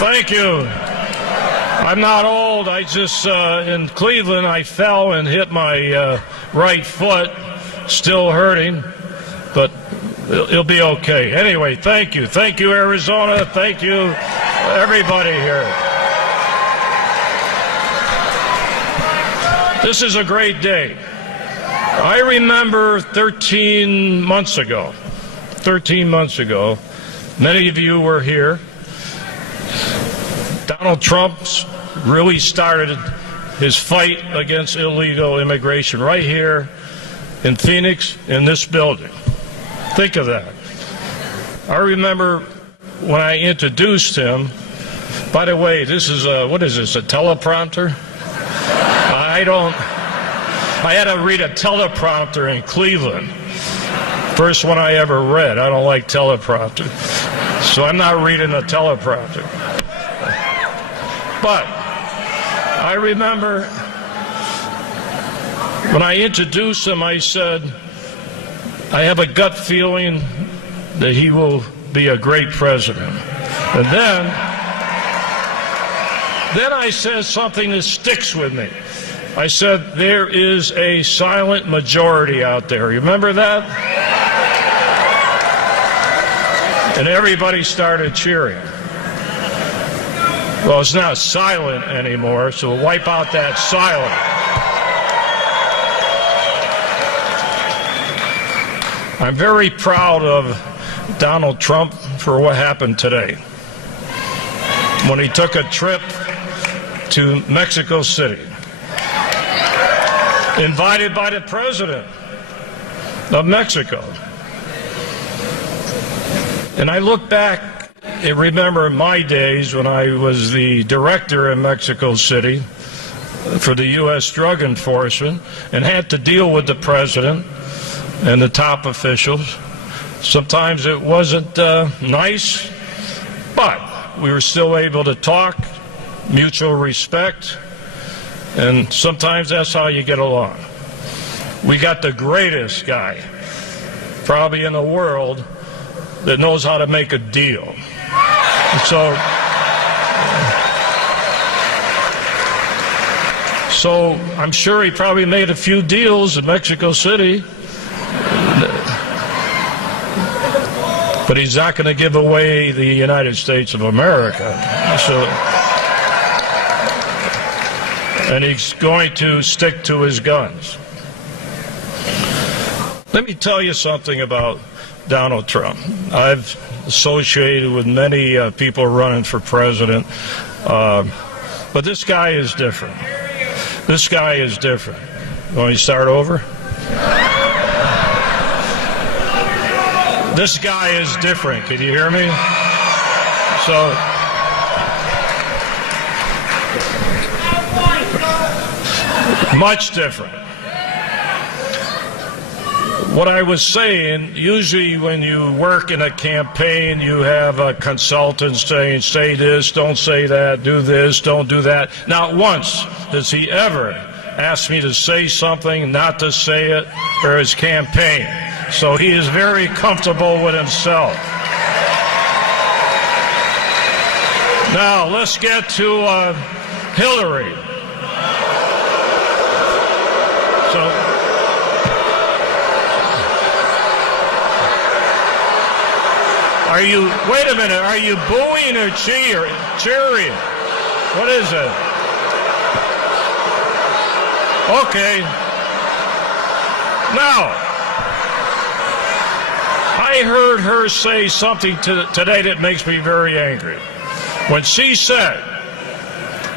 Thank you. I'm not old. I just, in Cleveland, I fell and hit my right foot. Still hurting, but it'll be okay. Anyway, thank you. Thank you, Arizona. Thank you, everybody here. This is a great day. I remember 13 months ago, many of you were here. Donald Trump really started his fight against illegal immigration right here in Phoenix, in this building. Think of that. I remember when I introduced him. By the way, this is what is this, a teleprompter? I had to read a teleprompter in Cleveland. First one I ever read. I don't like teleprompter. So I'm not reading a teleprompter. But I remember when I introduced him, I said, I have a gut feeling that he will be a great president. And then I said something that sticks with me. I said, there is a silent majority out there. Remember that? And everybody started cheering. Well, it's not silent anymore, so we'll wipe out that silence. I'm very proud of Donald Trump for what happened today when he took a trip to Mexico City, invited by the president of Mexico. And I look back and remember my days when I was the director in Mexico City for the U.S. Drug Enforcement and had to deal with the president and the top officials. Sometimes it wasn't nice, but we were still able to talk, mutual respect, and sometimes that's how you get along. We got the greatest guy, probably in the world, that knows how to make a deal. So I'm sure he probably made a few deals in Mexico City, but he's not going to give away the United States of America. And he's going to stick to his guns. Let me tell you something about Donald Trump. I've associated with many people running for president, but this guy is different. This guy is different. Want me to start over? This guy is different. Can you hear me? So, much different. What I was saying, usually when you work in a campaign, you have a consultant saying, say this, don't say that, do this, don't do that. Not once has he ever asked me to say something, not to say it, for his campaign. So he is very comfortable with himself. Now, let's get to Hillary. Wait a minute, are you booing or cheering? What is it? Okay. Now, I heard her say something today that makes me very angry. When she said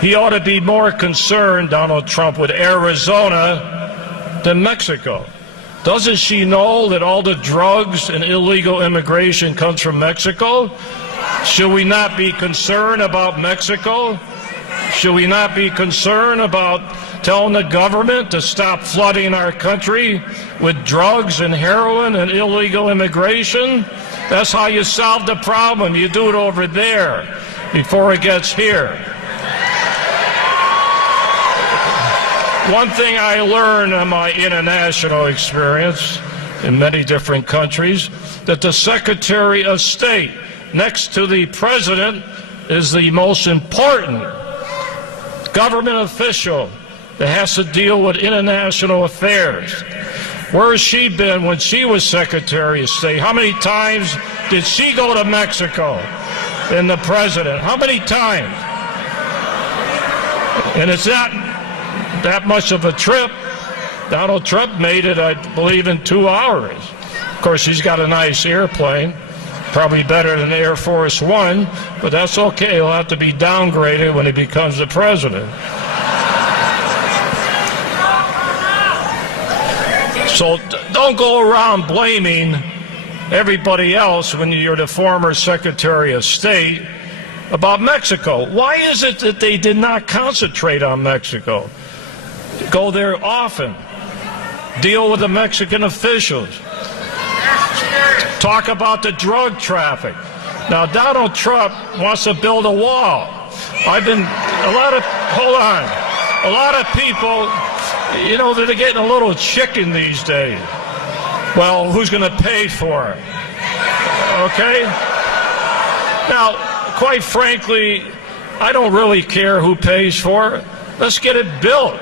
he ought to be more concerned, Donald Trump, with Arizona than Mexico. Doesn't she know that all the drugs and illegal immigration comes from Mexico? Should we not be concerned about Mexico? Should we not be concerned about telling the government to stop flooding our country with drugs and heroin and illegal immigration? That's how you solve the problem. You do it over there before it gets here. One thing I learned in my international experience in many different countries, that the Secretary of State next to the President is the most important government official that has to deal with international affairs. Where has she been when she was Secretary of State? How many times did she go to Mexico and the president? How many times? And it's not that much of a trip. Donald Trump made it, I believe, in 2 hours. Of course, he's got a nice airplane, probably better than Air Force One, but that's okay. He'll have to be downgraded when he becomes the president. So don't go around blaming everybody else when you're the former Secretary of State about Mexico. Why is it that they did not concentrate on Mexico? Go there often. Deal with the Mexican officials. Talk about the drug traffic. Now, Donald Trump wants to build a wall. A lot of people, you know, they're getting a little chicken these days. Well, who's going to pay for it? Okay? Now, quite frankly, I don't really care who pays for it. Let's get it built.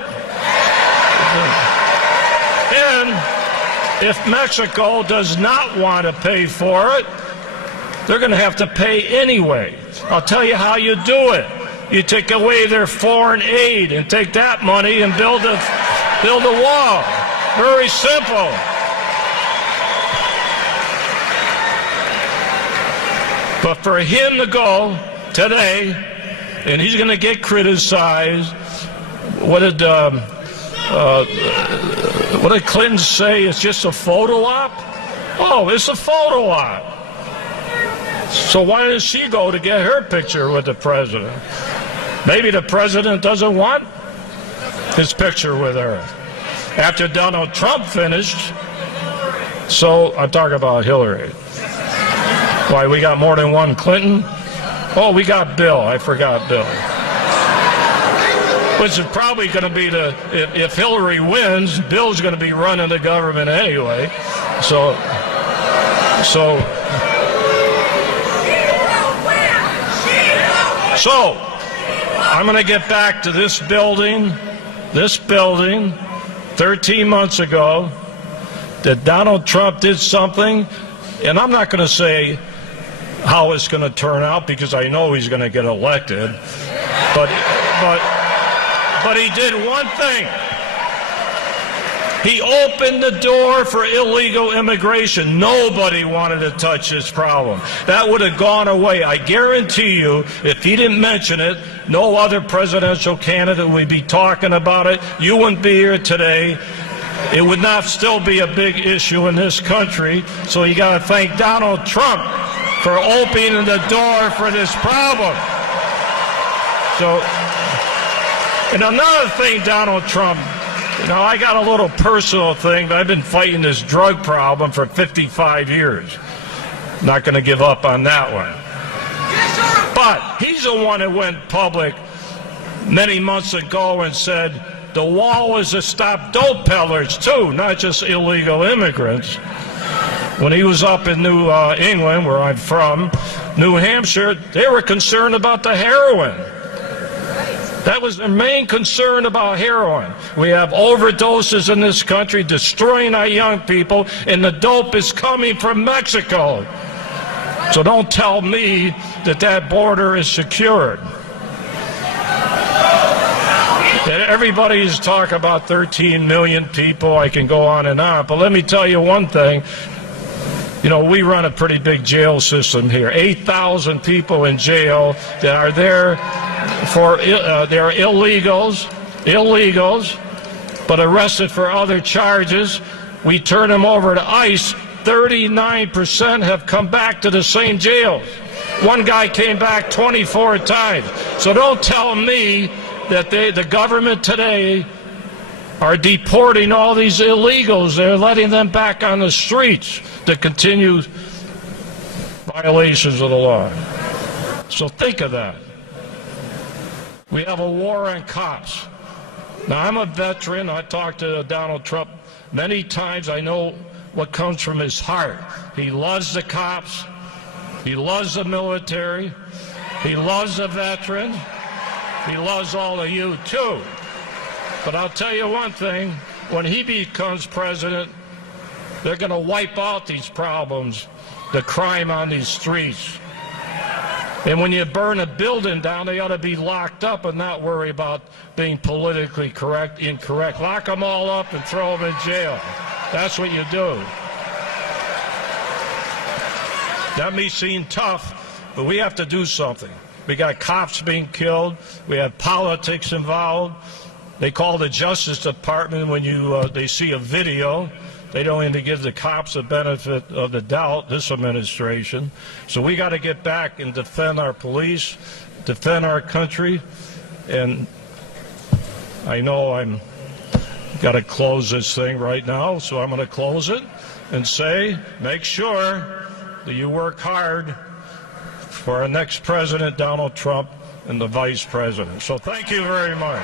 And if Mexico does not want to pay for it, they're going to have to pay anyway. I'll tell you how you do it. You take away their foreign aid and take that money and build a wall. Very simple. But for him to go today, and he's going to get criticized. What did Clinton say? It's just a photo op? Oh, it's a photo op. So why does she go to get her picture with the president? Maybe the president doesn't want his picture with her. After Donald Trump finished, so I'm talking about Hillary. Why, we got more than one Clinton? Oh, we got Bill. I forgot Bill. Which is probably going to be if Hillary wins, Bill's going to be running the government anyway. So I'm going to get back to this building, 13 months ago, that Donald Trump did something, and I'm not going to say how it's going to turn out because I know he's going to get elected, but he did one thing. He opened the door for illegal immigration. Nobody wanted to touch this problem. That would have gone away. I guarantee you, if he didn't mention it, no other presidential candidate would be talking about it. You wouldn't be here today. It would not still be a big issue in this country. So you got to thank Donald Trump for opening the door for this problem. So, and another thing, Donald Trump, you know, I got a little personal thing, but I've been fighting this drug problem for 55 years. Not going to give up on that one. But he's the one that went public many months ago and said the wall was to stop dope peddlers too, not just illegal immigrants. When he was up in New England, where I'm from, New Hampshire, they were concerned about the heroin. That was their main concern about heroin. We have overdoses in this country, destroying our young people, and the dope is coming from Mexico. So don't tell me that that border is secured. And everybody's talking about 13 million people. I can go on, but let me tell you one thing. You know, we run a pretty big jail system here. 8,000 people in jail that are there for they're illegals, but arrested for other charges. We turn them over to ICE. 39% have come back to the same jails. One guy came back 24 times. So don't tell me that the government today are deporting all these illegals. They're letting them back on the streets to continue violations of the law. So think of that. We have a war on cops. Now, I'm a veteran. I talked to Donald Trump many times. I know what comes from his heart. He loves the cops. He loves the military. He loves the veteran. He loves all of you, too. But I'll tell you one thing. When he becomes president, they're going to wipe out these problems, the crime on these streets. And when you burn a building down, they ought to be locked up and not worry about being politically incorrect. Lock them all up and throw them in jail. That's what you do. That may seem tough, but we have to do something. We got cops being killed. We have politics involved. They call the Justice Department when they see a video. They don't even give the cops the benefit of the doubt, this administration. So we got to get back and defend our police, defend our country. And I know I'm got to close this thing right now, so I'm going to close it and say, make sure that you work hard for our next president, Donald Trump, and the vice president. So thank you very much.